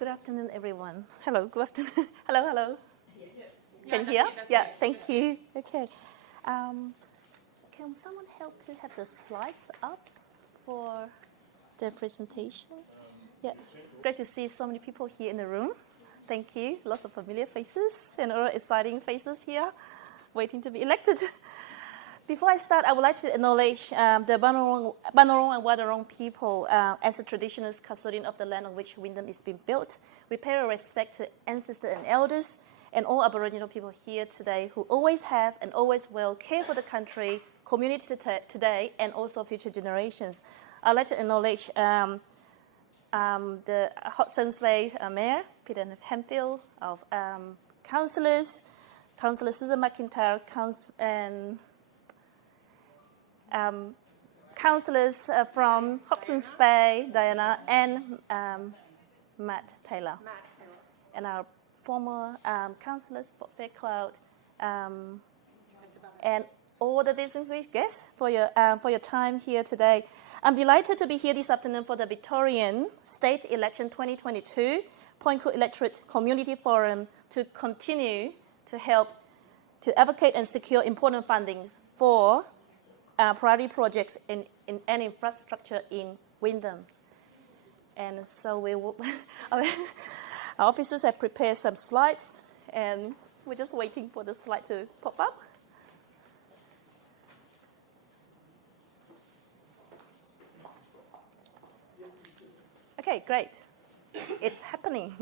Good afternoon, everyone. Hello, good afternoon. Hello, hello. Yes. Can you hear? Yeah, thank you. Okay. Can someone help to have the slides up for the presentation? Yeah, great to see so many people here in the room. Thank you. Lots of familiar faces and other exciting faces here waiting to be elected. Before I start, I would like to acknowledge the Banarong and Wadarong people as a traditional custodian of the land on which Wyndham is being built. We pay our respect to ancestors and elders and all Aboriginal people here today who always have and always will care for the country, community today, and also future generations. I'd like to acknowledge the Hobsons Bay Mayor, Peter Hemphill, of councillors, Councillor Susan McIntyre, and councillors from Hobsons Bay, Diana, and Matt Taylor. And our former councillors, Faircloud, and all the distinguished guests for your time here today. I'm delighted to be here this afternoon for the Victorian State Election 2022 Point Cook Electorate Community Forum to continue to help to advocate and secure important fundings for priority projects and infrastructure in Wyndham. And so our officers have prepared some slides, and we're just waiting for the slide to pop up. Okay, great. It's happening.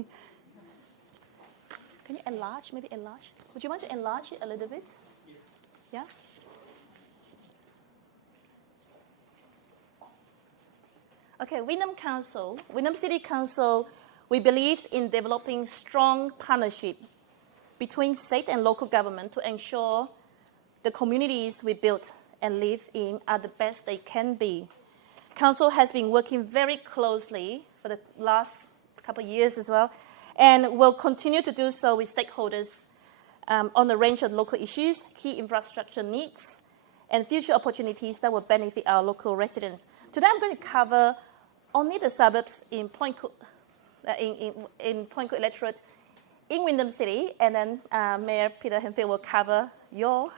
Can you enlarge, maybe enlarge? Would you want to enlarge it a little bit? Yes. Yeah? Okay, Wyndham City Council, we believe in developing strong partnership between state and local government to ensure the communities we build and live in are the best they can be. Council has been working very closely for the last couple of years as well, and will continue to do so with stakeholders on a range of local issues, key infrastructure needs, and future opportunities that will benefit our local residents. Today I'm going to cover only the suburbs in Point Cook Electorate in Wyndham City, and then Mayor Peter Hemphill will cover the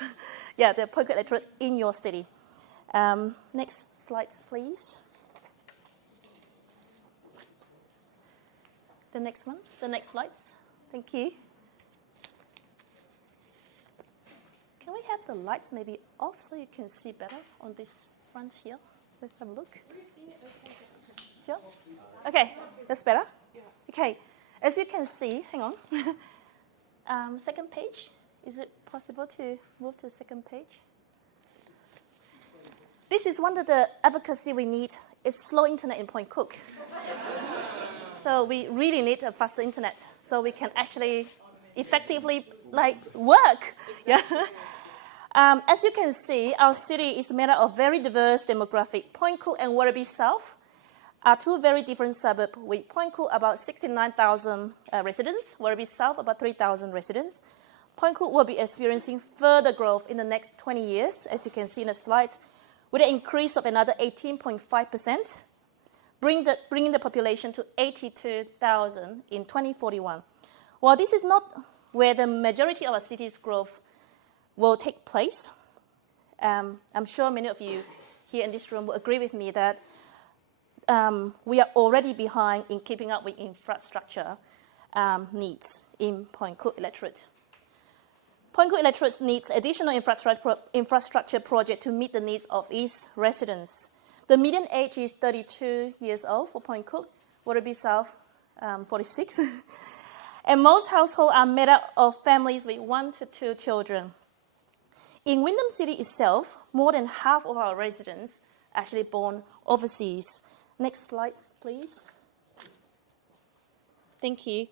Point Cook Electorate in your city. Next slide, please. The next one, the next slides. Thank you. Can we have the lights maybe off so you can see better on this front here? Let's have a look. Yeah? Okay, that's better? Yeah. Okay, as you can see, hang on. Second page. Is it possible to move to the second page? This is one of the advocacy we need is slow internet in Point Cook. So we really need a faster internet so we can actually effectively work. Yeah. As you can see, our city is made up of very diverse demographic. Point Cook and Werribee South are two very different suburbs, with Point Cook about 69,000 residents, Werribee South about 3,000 residents. Point Cook will be experiencing further growth in the next 20 years, as you can see in the slide, with an increase of another 18.5%, bringing the population to 82,000 in 2041. While this is not where the majority of our city's growth will take place, I'm sure many of you here in this room will agree with me that we are already behind in keeping up with infrastructure needs in Point Cook Electorate. Point Cook Electorate needs additional infrastructure project to meet the needs of its residents. The median age is 32 years old for Point Cook, Werribee South 46. And most households are made up of families with 1 to 2 children. In Wyndham City itself, more than half of our residents are actually born overseas. Next slide, please. Thank you.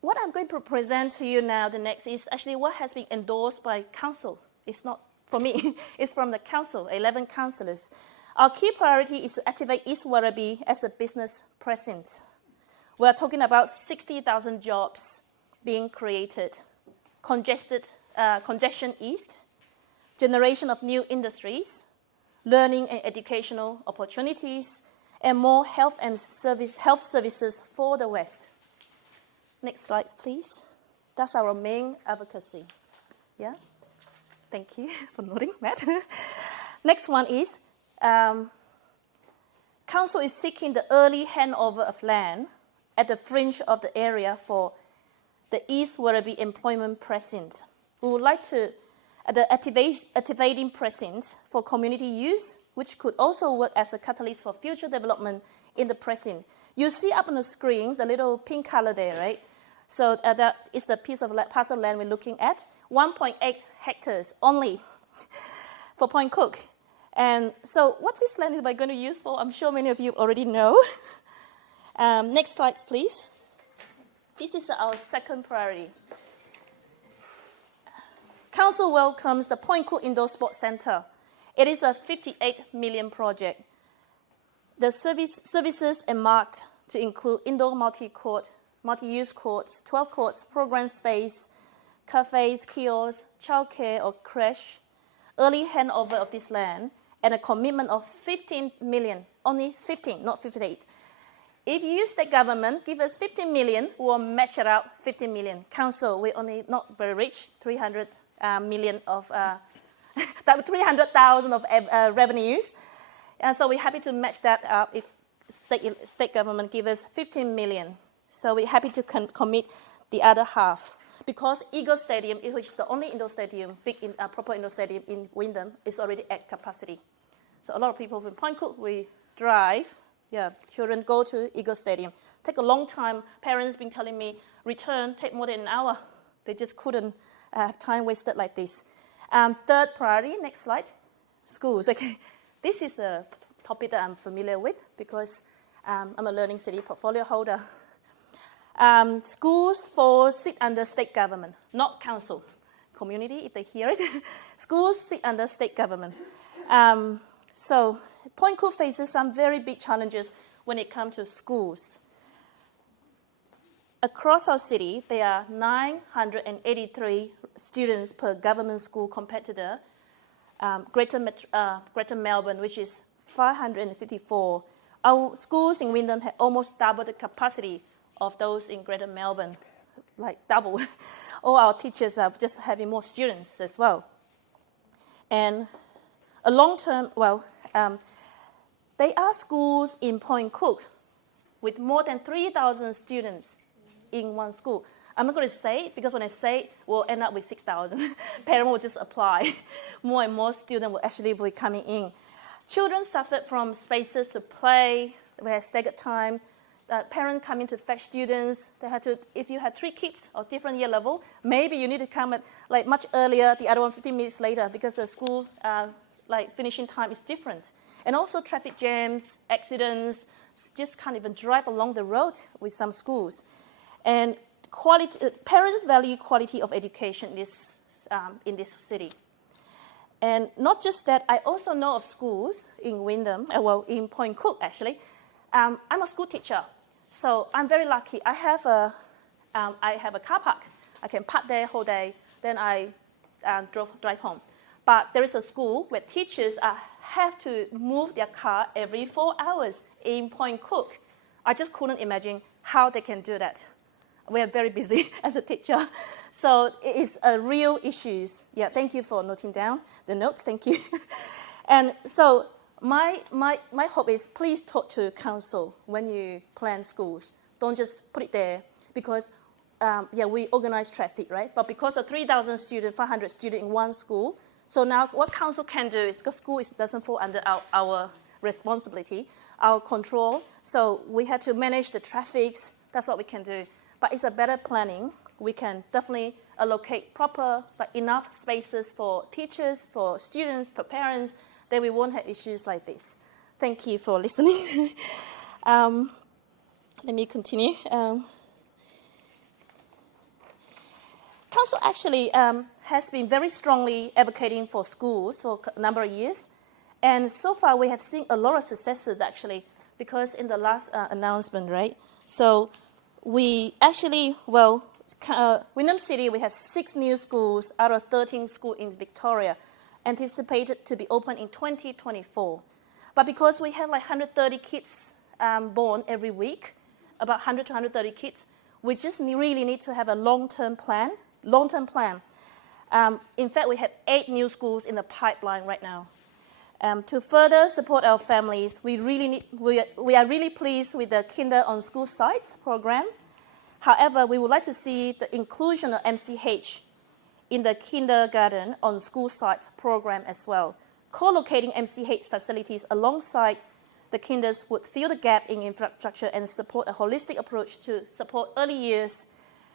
What I'm going to present to you now, the next, is actually what has been endorsed by council. It's not for me, it's from the council, 11 councillors. Our key priority is to activate East Werribee as a business precinct. We're talking about 60,000 jobs being created, congestion eased, generation of new industries, learning and educational opportunities, and more health services for the West. Next slide, please. That's our main advocacy. Yeah? Thank you for nodding, Matt. Next one is, Council is seeking the early handover of land at the fringe of the area for the East Werribee Employment Precinct. We would like to, the activating precinct for community use, which could also work as a catalyst for future development in the precinct. You see up on the screen the little pink color there, right? So that is the piece of parcel of land we're looking at, 1.8 hectares only for Point Cook. And so what this land is I going to use for, I'm sure many of you already know. Next slide, please. This is our second priority. Council welcomes the Point Cook Indoor Sports Centre. It is a 58 million project. The services are marked to include indoor multi-use courts, 12 courts, program space, cafes, kiosks, childcare or creche, early handover of this land, and a commitment of 15 million, only 15, not 58. If you state government give us 15 million, we'll match it out 15 million. Council, we're only not very rich, 300 million of, 300,000 of revenues. And so we're happy to match that up if state government give us 15 million. So we're happy to commit the other half. Because Eagle Stadium, which is the only indoor stadium, proper indoor stadium in Wyndham, is already at capacity. So a lot of people from Point Cook, we drive, children go to Eagle Stadium. Take a long time. Parents been telling me, return, take more than an hour. They just couldn't have time wasted like this. Third priority, next slide, schools. Okay, this is a topic that I'm familiar with because I'm a Learning City portfolio holder. Schools sit under state government, not council. Community, if they hear it. Schools sit under state government. So Point Cook faces some very big challenges when it comes to schools. Across our city, there are 983 students per government school compared to the Greater Melbourne, which is 554. Our schools in Wyndham have almost double the capacity of those in Greater Melbourne, like double. All our teachers are just having more students as well. And a long-term, there are schools in Point Cook with more than 3,000 students in one school. I'm not going to say it because when I say it, we'll end up with 6,000. Parents will just apply. More and more students will actually be coming in. Children suffered from spaces to play. We had staggered time. Parents coming to fetch students. They had to, if you had 3 kids of different year level, maybe you need to come at much earlier, the other one 15 minutes later because the school finishing time is different. And also traffic jams, accidents, just can't even drive along the road with some schools. And parents value quality of education in this city. And not just that, I also know of schools in Wyndham, in Point Cook actually. I'm a school teacher, so I'm very lucky. I have a car park. I can park there whole day, then I drive home. But there is a school where teachers have to move their car every 4 hours in Point Cook. I just couldn't imagine how they can do that. We are very busy as a teacher. So it is a real issue. Yeah, thank you for noting down the notes. Thank you. And so my hope is please talk to council when you plan schools. Don't just put it there because, we organize traffic, right? But because of 3,000 students, 500 students in one school, so now what council can do is, because school doesn't fall under our responsibility, our control, so we had to manage the traffic. That's what we can do. But it's a better planning. We can definitely allocate proper, enough spaces for teachers, for students, for parents, then we won't have issues like this. Thank you for listening. Let me continue. Council actually has been very strongly advocating for schools for a number of years. And so far, we have seen a lot of successes, actually, because in the last announcement, right? So we actually, Wyndham City, we have 6 new schools out of 13 schools in Victoria, anticipated to be open in 2024. But because we have like 130 kids born every week, about 100 to 130 kids, we just really need to have a long-term plan. In fact, we have 8 new schools in the pipeline right now. To further support our families, we are really pleased with the Kinder on School Sites program. However, we would like to see the inclusion of MCH in the Kindergarten on School Sites program as well. Co-locating MCH facilities alongside the kinders would fill the gap in infrastructure and support a holistic approach to support early years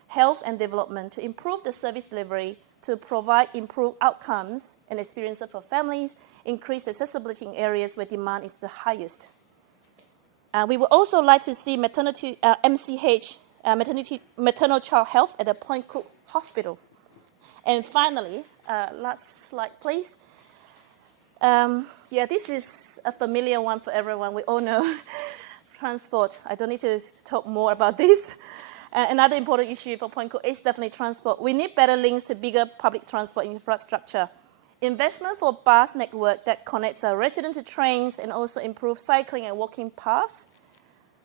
health and development, to improve the service delivery, to provide improved outcomes and experiences for families, increase accessibility in areas where demand is the highest. We would also like to see MCH, maternal child health at the Point Cook Hospital. And finally, last slide, please. This is a familiar one for everyone. We all know transport. I don't need to talk more about this. Another important issue for Point Cook is definitely transport. We need better links to bigger public transport infrastructure. Investment for bus network that connects residents to trains and also improve cycling and walking paths.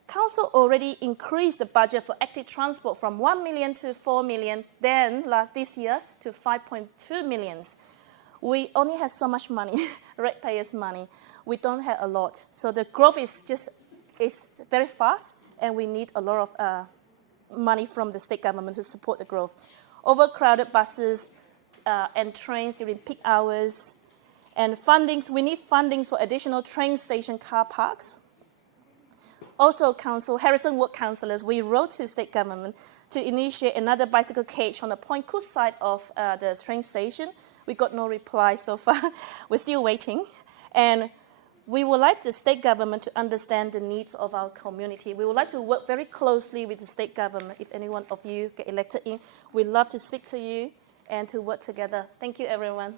Council already increased the budget for active transport from 1 million to 4 million, then this year to 5.2 million. We only have so much money, ratepayers' money. We don't have a lot. So the growth is very fast, and we need a lot of money from the state government to support the growth. Overcrowded buses and trains during peak hours. And fundings, we need fundings for additional train station car parks. Also, Harrison Ward councillors, we wrote to state government to initiate another bicycle cage on the Point Cook side of the train station. We got no reply so far. We're still waiting. And we would like the state government to understand the needs of our community. We would like to work very closely with the state government. If any one of you get elected in, we'd love to speak to you and to work together. Thank you, everyone.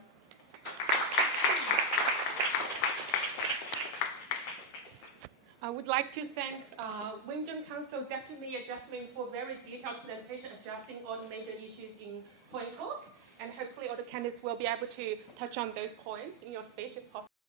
I would like to thank Wyndham Council Deputy Mayor Jasmine for very detailed presentation addressing all the major issues in Point Cook, and hopefully all the candidates will be able to touch on those points in your speech if possible.